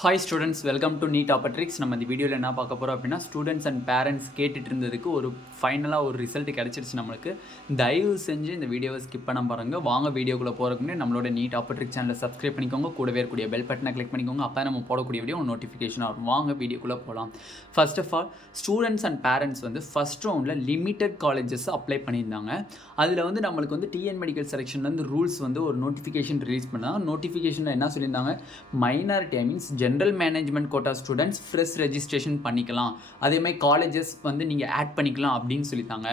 Hi students, welcome to NEET ஆப்பட்ரிக்ஸ். நம்ம இந்த வீடியோவில் என்ன பார்க்க போகிறோம் அப்படின்னா, ஸ்டூடெண்ட்ஸ் அண்ட் பேரண்ட்ஸ் கேட்டுட்டு இருந்ததுக்கு ஒரு ஃபைனலாக ஒரு ரிசல்ட் கிடச்சிருச்சு நம்மளுக்கு. தயவு செஞ்சு இந்த வீடியோவை ஸ்கிப் பண்ண பாருங்கள். வாங்க வீடியோக்குள்ளே போகிறதுக்கு முன்னாடி நம்மளோட நீட் ஆப்பட்ரிக்ஸ் சேனலை சப்ஸ்கிரைப் பண்ணிக்கோங்க. கூடவே இருக்கக்கூடிய பெல் பட்டனை கிளிக் பண்ணிக்கோங்க. அப்போ நம்ம போடக்கூடிய வீடியோ நோட்டிஃபிகேஷன் ஆகும். வாங்க வீடியோக்குள்ளே போகலாம். First of all, students and parents வந்து ஃபஸ்ட் ரவுண்டில் லிமிட்டட் காலேஜஸ் அப்ளை பண்ணியிருந்தாங்க. அதில் வந்து நம்மளுக்கு வந்து டிஎன் மெடிக்கல் செலெக்ஷன்லேருந்து ரூல்ஸ் வந்து ஒரு நோட்டிஃபிகேஷன் ரிலீஸ் பண்ணாங்க. நோட்டிஃபிகேஷனில் என்ன சொல்லியிருந்தாங்க, minority means general management quota students fresh registration பண்ணிக்கலாம், அதேமாதிரி காலேஜஸ் வந்து நீங்கள் ஆட் பண்ணிக்கலாம் அப்படின்னு சொல்லிட்டாங்க.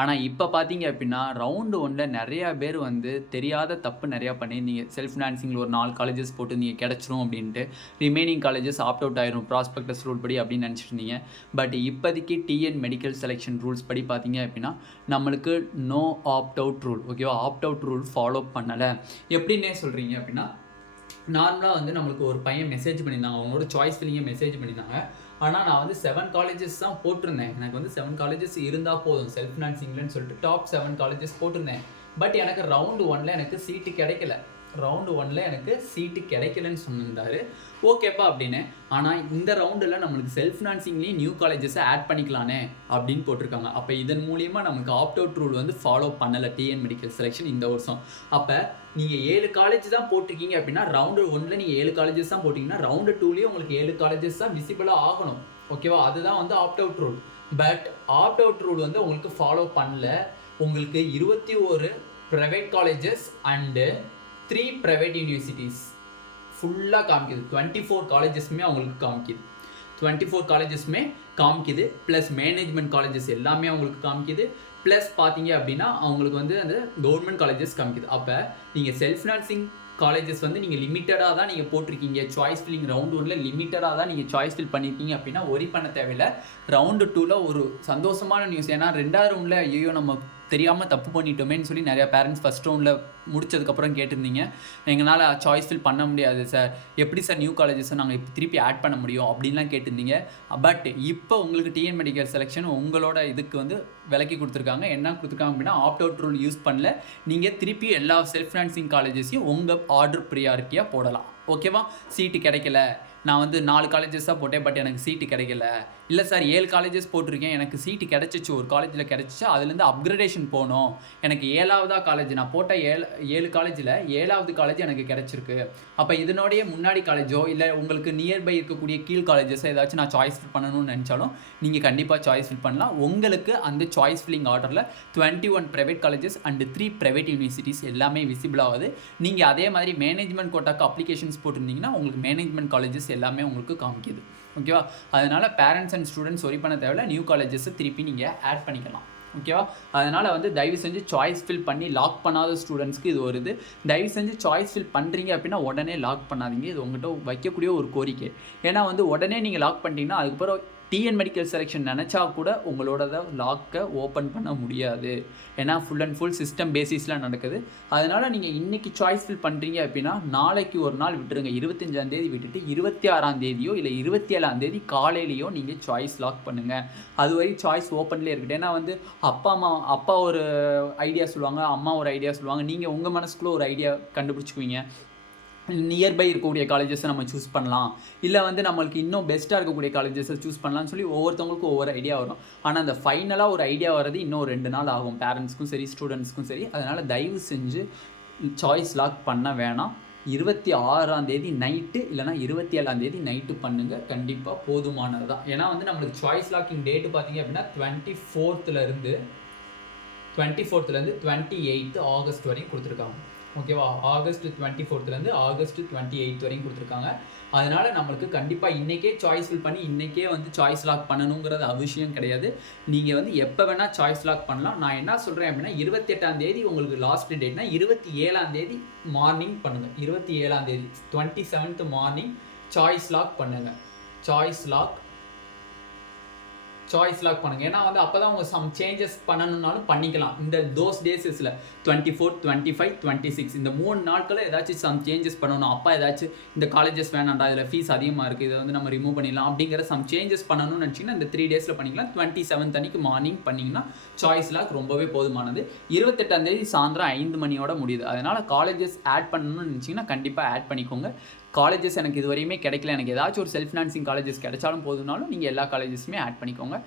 ஆனால் இப்போ பார்த்தீங்க அப்படின்னா ரவுண்டு 1ல் நிறையா பேர் வந்து தெரியாத தப்பு நிறையா பண்ணியிருந்தீங்க. செல்ஃப் ஃபினான்சிங்கில் ஒரு 4 காலேஜஸ் போட்டு நீங்கள் கிடச்சிரும் அப்படின்ட்டு, ரிமைனிங் காலேஜஸ் ஆப்ட் அவுட் ஆயிரும் ப்ராஸ்பெக்டஸ் ரூல் படி அப்படின்னு நினச்சிட்டு இருந்தீங்க. பட் இப்போதைக்கு டிஎன் மெடிக்கல் செலெக்ஷன் ரூல்ஸ் படி பார்த்தீங்க அப்படின்னா நம்மளுக்கு நோ ஆப்ட் அவுட் ரூல், ஓகேவா? ஆப்ட் அவுட் ரூல் ஃபாலோ பண்ணலை. எப்படின்னே சொல்கிறீங்க அப்படின்னா, நார்மலாக வந்து நம்மளுக்கு ஒரு பையன் மெசேஜ் பண்ணியிருந்தாங்க, அவங்களோட சாய்ஸ் ஃபில்லிங்கை மெசேஜ் பண்ணியிருந்தாங்க. ஆனால் நான் வந்து 7 காலேஜஸ் தான் போட்டிருந்தேன். எனக்கு வந்து 7 காலேஜஸ் இருந்தால் போதும் செல்ஃப் ஃபினான்சிங்லன்னு சொல்லிட்டு டாப் 7 காலேஜஸ் போட்டிருந்தேன். பட் எனக்கு ரவுண்டு 1ல் எனக்கு சீட்டு கிடைக்கல. ரவுண்டு 1ல் எனக்கு சீட்டு கிடைக்கலன்னு சொன்னிருந்தாரு. ஓகேப்பா அப்படின்னு. ஆனால் இந்த ரவுண்டில் நம்மளுக்கு செல்ஃப் ஃபினான்சிங்லேயும் நியூ காலேஜஸை ஆட் பண்ணிக்கலானே அப்படின்னு போட்டிருக்காங்க. அப்போ இதன் மூலியமாக நமக்கு ஆப்ட் அவுட் ரூல் வந்து ஃபாலோ பண்ணலை டிஎன் மெடிக்கல் செலெக்ஷன் இந்த வருஷம். அப்போ நீங்கள் 7 காலேஜ் தான் போட்டிருக்கீங்க அப்படின்னா ரவுண்டு 1ல் நீங்கள் 7 காலேஜஸ் தான் போட்டிங்கன்னா ரவுண்டு 2லேயும் உங்களுக்கு 7 காலேஜஸ் தான் விசிபிளாக ஆகணும், ஓகேவா? அதுதான் வந்து opt out rule. But opt out rule வந்து உங்களுக்கு ஃபாலோ பண்ணல. உங்களுக்கு 21 private colleges and 3 private universities ஃபுல்லாக காமிக்குது. 24 காலேஜஸ்மே அவங்களுக்கு காமிக்குது. 24 காலேஜஸ்மே காமிக்குது. ப்ளஸ் மேனேஜ்மெண்ட் காலேஜஸ் எல்லாமே அவங்களுக்கு காமிக்குது. ப்ளஸ் பார்த்தீங்க அப்படின்னா அவங்களுக்கு வந்து அந்த கவர்மெண்ட் காலேஜஸ் காமிக்குது. அப்போ நீங்கள் செல்ஃப் ஃபினான்சிங் காலேஜஸ் வந்து நீங்கள் லிமிட்டடாக தான் நீங்கள் போட்டிருக்கீங்க. சாய்ஸ் ஃபில்லிங் ரவுண்டு 1ல் லிமிட்டடாக தான் நீங்கள் சாய்ஸ் ஃபில் பண்ணியிருக்கீங்க அப்படின்னா ஒரி பண்ண தேவையில்லை. ரவுண்டு 2ல் ஒரு சந்தோஷமான நியூஸ். ஏன்னா 2வது ரவுண்டில் ஐயோ நம்ம தெரியாமல் தப்பு பண்ணிட்டோமேன்னு சொல்லி நிறையா பேரண்ட்ஸ் ஃபஸ்ட் ரவுண்டில் முடிச்சதுக்கப்புறம் கேட்டிருந்தீங்க, எங்களால் சாய்ஸ் ஃபில் பண்ண முடியாது சார், எப்படி சார் நியூ காலேஜஸை நாங்கள் இப்போ திருப்பி ஆட் பண்ண முடியும் அப்படின்லாம் கேட்டிருந்தீங்க. பட் இப்போ உங்களுக்கு டிஎன் மெடிக்கல் செலெக்ஷன் உங்களோட இதுக்கு வந்து விலக்கி கொடுத்துருக்காங்க. என்ன கொடுத்துருக்காங்க அப்படின்னா, ஆப்ட் அவுட் ரூல் யூஸ் பண்ணல, நீங்கள் திருப்பி எல்லா செல்ஃப் ஃபினான்சிங் காலேஜஸையும் உங்கள் ஆர்டர் ப்ரியாரிட்டியாக போடலாம், ஓகேவா? சீட்டு கிடைக்கல, நான் வந்து 4 காலேஜஸ் தான் போட்டேன் பட் எனக்கு சீட்டு கிடைக்கல. இல்லை சார் 7 காலேஜஸ் போட்டிருக்கேன், எனக்கு சீட்டு கிடச்சிச்சு, ஒரு காலேஜில் கிடச்சிச்சு, அதுலேருந்து அப்கிரேடேஷன் போகணும், எனக்கு 7வது காலேஜ் நான் போட்ட 7 காலேஜில் 7வது காலேஜ் எனக்கு கிடச்சிருக்கு. அப்போ இதனோடைய முன்னாடி காலேஜோ இல்லை உங்களுக்கு நியர்பை இருக்கக்கூடிய கீழ் காலேஜஸோ ஏதாச்சும் நான் சாய்ஸ் ஃபில் பண்ணணும்னு நினச்சாலும் நீங்கள் கண்டிப்பாக சாய்ஸ் ஃபில் பண்ணலாம். உங்களுக்கு அந்த சாய்ஸ் ஃபில்லிங் ஆர்டரில் 21 private colleges and 3 private universities எல்லாமே விசிபிள் ஆகுது. நீங்கள் அதே மாதிரி மேனேஜ்மெண்ட் கோட்டாக்கு அப்ளிகேஷன்ஸ் போட்டிருந்தீங்கன்னா உங்களுக்கு மேனேஜ்மெண்ட் காலேஜஸ் எல்லாமே உங்களுக்கு காமிக்குது, ஓகேவா? அதனால் பேரண்ட்ஸ் அண்ட் ஸ்டூடெண்ட்ஸ் ஒரி பண்ண தேவையில்ல, நியூ காலேஜஸை திருப்பி நீங்கள் ஆட் பண்ணிக்கலாம், ஓகேவா? அதனால் வந்து தயவு செஞ்சு சாய்ஸ் ஃபில் பண்ணி லாக் பண்ணாத ஸ்டூடெண்ட்ஸ்க்கு இது வருது. தயவு செஞ்சு சாய்ஸ் ஃபில் பண்ணுறீங்க அப்படின்னா உடனே லாக் பண்ணாதீங்க. இது உங்கள்கிட்ட வைக்கக்கூடிய ஒரு கோரிக்கை. ஏன்னா வந்து உடனே நீங்கள் லாக் பண்ணிட்டீங்கன்னா அதுக்கப்புறம் டிஎன் மெடிக்கல் செலெக்ஷன் நினச்சா கூட உங்களோட லாக்கை ஓப்பன் பண்ண முடியாது. ஏன்னா ஃபுல் அண்ட் ஃபுல் சிஸ்டம் பேசிஸில் நடக்குது. அதனால் நீங்கள் இன்றைக்கி சாய்ஸ் ஃபில் பண்ணுறீங்க அப்படின்னா நாளைக்கு ஒரு நாள் விட்டுருங்க. 25ஆம் தேதி விட்டுட்டு 26ஆம் தேதியோ இல்லை 27ஆம் தேதி காலையிலையோ நீங்கள் சாய்ஸ் லாக் பண்ணுங்கள். அதுவரை சாய்ஸ் ஓப்பன்லேயே இருக்கட்டும். ஏன்னா வந்து அப்பா ஒரு ஐடியா சொல்லுவாங்க, அம்மா ஒரு ஐடியா சொல்லுவாங்க, நீங்கள் உங்கள் மனசுக்குள்ளே ஒரு ஐடியா கண்டுபிடிச்சிக்குவீங்க. நியர்பை இருக்கக்கூடிய காலேஜஸை நம்ம சூஸ் பண்ணலாம், இல்லை வந்து நம்மளுக்கு இன்னும் பெஸ்ட்டாக இருக்கக்கூடிய காலேஜஸை சூஸ் பண்ணலாம்னு சொல்லி ஒவ்வொருத்தவங்களுக்கும் ஒவ்வொரு ஐடியா வரும். ஆனால் அந்த ஃபைனலாக ஒரு ஐடியா வர்றது இன்னும் 2 நாள் ஆகும், பேரண்ட்ஸ்க்கும் சரி ஸ்டூடெண்ட்ஸ்க்கும் சரி. அதனால் தயவு செஞ்சு சாய்ஸ் லாக் பண்ண வேணாம். 26ஆம் தேதி நைட்டு இல்லைனா 27ஆம் தேதி நைட்டு பண்ணுங்கள், கண்டிப்பாக போதுமானது தான். ஏன்னா வந்து நம்மளுக்கு சாய்ஸ் லாக்கிங் டேட்டு பார்த்தீங்க அப்படின்னா 24th 28 ஆகஸ்ட் வரையும் கொடுத்துருக்காங்க, ஓகேவா? ஆகஸ்ட் 24th ஆகஸ்ட் 28 வரையும் கொடுத்துருக்காங்க. அதனால் நம்மளுக்கு கண்டிப்பாக இன்றைக்கே சாய்ஸ் ஃபில் பண்ணி இன்றைக்கே வந்து சாய்ஸ் லாக் பண்ணணுங்கிறது அவசியம் கிடையாது. நீங்கள் வந்து எப்போ வேணால் சாய்ஸ் லாக் பண்ணலாம். நான் என்ன சொல்கிறேன் அப்படின்னா 28ஆம் தேதி உங்களுக்கு லாஸ்ட் டேட்னா 27ஆம் தேதி மார்னிங் பண்ணுங்கள். 27ஆம் தேதி 27th மார்னிங் சாய்ஸ் லாக் பண்ணுங்கள். சாய்ஸ் லாக் பண்ணுங்கள். ஏன்னா வந்து அப்போ தான் உங்கள் சம் சேஞ்சஸ் பண்ணணுன்னாலும் பண்ணிக்கலாம். இந்த டேஸஸில் 24, 25, 26 இந்த 3 நாட்களில் ஏதாச்சும் சம் சேஞ்சஸ் பண்ணணும். அப்பா ஏதாச்சும் இந்த காலேஜஸ் வேணாண்டா, இதில் ஃபீஸ் அதிகமாக இருக்குது, இதை வந்து நம்ம ரிமூவ் பண்ணிடலாம் அப்படிங்கிற சம் சேஞ்சஸ் பண்ணணும்னு நினச்சிங்கன்னா இந்த 3 டேஸில் பண்ணிக்கலாம். 27th அன்னைக்கு மார்னிங் பண்ணிங்கன்னா சாய்ஸ் லாக் ரொம்பவே போதுமானது. 28ஆம் தேதி சாயந்தரம் 5 மணியோட முடியுது. அதனால் காலேஜஸ் ஆட் பண்ணணும்னு நினச்சிங்கன்னா கண்டிப்பாக ஆட் பண்ணிக்கோங்க. காலேஜஸ் எனக்கு இது வரையுமே கிடைக்கல, எனக்கு ஏதாச்சும் ஒரு செல்ஃப் ஃபினான்சிங் காலேஜஸ் கிடைச்சாலும் போதுனாலும் நீங்கள் எல்லா காலேஜஸுமே ஆட் பண்ணிக்கோங்க.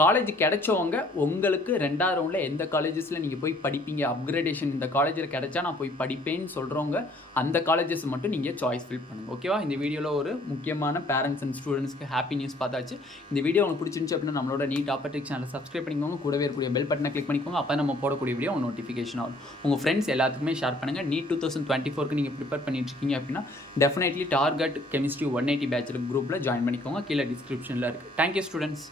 காலேஜ் கிடைச்சவங்க உங்களுக்கு 2வது ரவுண்டில் எந்த காலேஜஸில் நீங்கள் போய் படிப்பீங்க, அப்கிரேடேஷன் இந்த காலேஜில் கிடைச்சா நான் போய் படிப்பேன்னு சொல்கிறவங்க அந்த காலேஜஸ் மட்டும் நீங்கள் சாய்ஸ் ஃபில் பண்ணுங்கள். ஓகேவா? இந்த வீடியோவில் ஒரு முக்கியமான பேரண்ட்ஸ் அண்ட் ஸ்டூடெண்ட்ஸ்க்கு ஹாப்பி நியூஸ் பார்த்தாச்சு. இந்த வீடியோ உங்களுக்கு பிடிச்சிருந்துச்சு அப்படின்னா நம்மளோட நீட் ஆப்பர்டிக் சேனலை சப்ஸ்கிரைப் பண்ணிக்கோங்க, கூடவே இருக்கக்கூடிய பெல் பட்டனை கிளிக் பண்ணிக்கோங்க. அப்போ நம்ம போடக்கூடிய வீடியோ உங்கள் நோட்டிஃபிகேஷன் ஆகும். உங்கள் ஃப்ரெண்ட்ஸ் எல்லாத்துக்குமே ஷேர் பண்ணுங்கள். நீட் 2024க்கு நீங்கள் ப்ரிப்பேர் பண்ணிட்டு இருக்கீங்க அப்படின்னா டெஃபினெட்லி டார்கெட் கெமிஸ்ட்ரி 180 பேட்ச் குரூப்பில் ஜாயின் பண்ணிக்கோங்க. கீழே டிஸ்கிரிப்ஷனில் இருக்குது. Thank you students.